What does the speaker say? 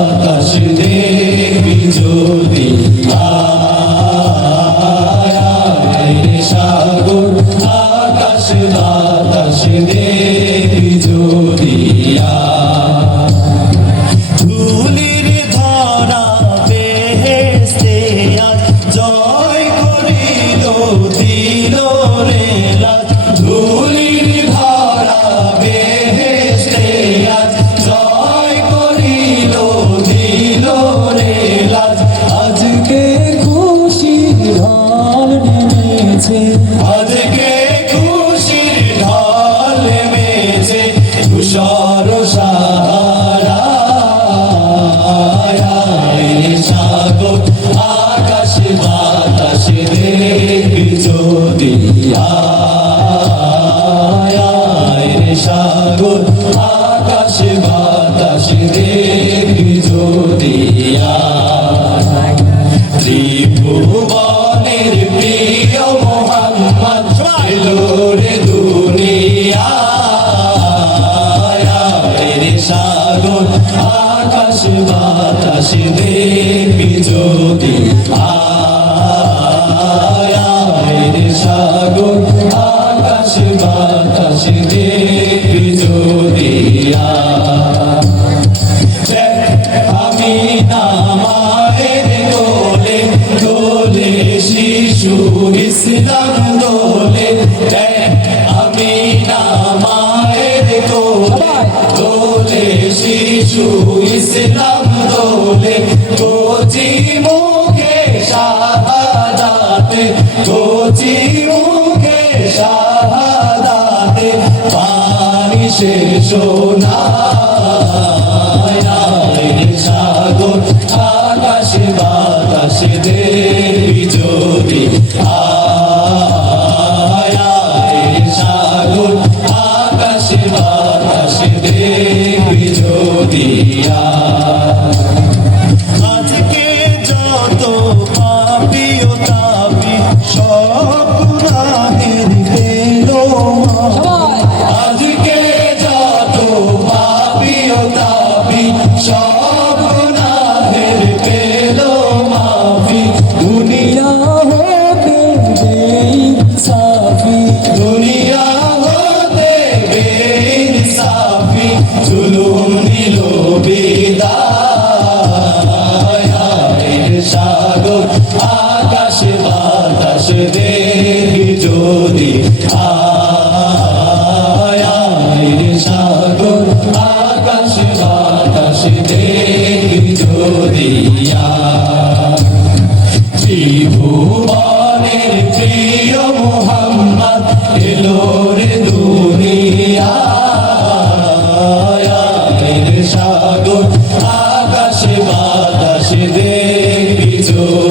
আকাশ দেখবি যদি সাগর আকাশ আকাশ দেবি যদি আ সাগর আকাশে বাতাসে দেবী জ্যোতিয়া। ত্রিভুবনের প্রিয় মোহাম্মদ রে দুনিয়া। সাগর, আকাশ বাতাসে দেবী জ্যোতিয়া। সাগর, আকাশ বাতাসে দেবী শুভ ইসলাম দোলে জয় আমিনা মায়ের কোলে দোলে শিশু ইসলাম দোলে তোজি সোনা সাগর, আকাশে বাতাসে দেবী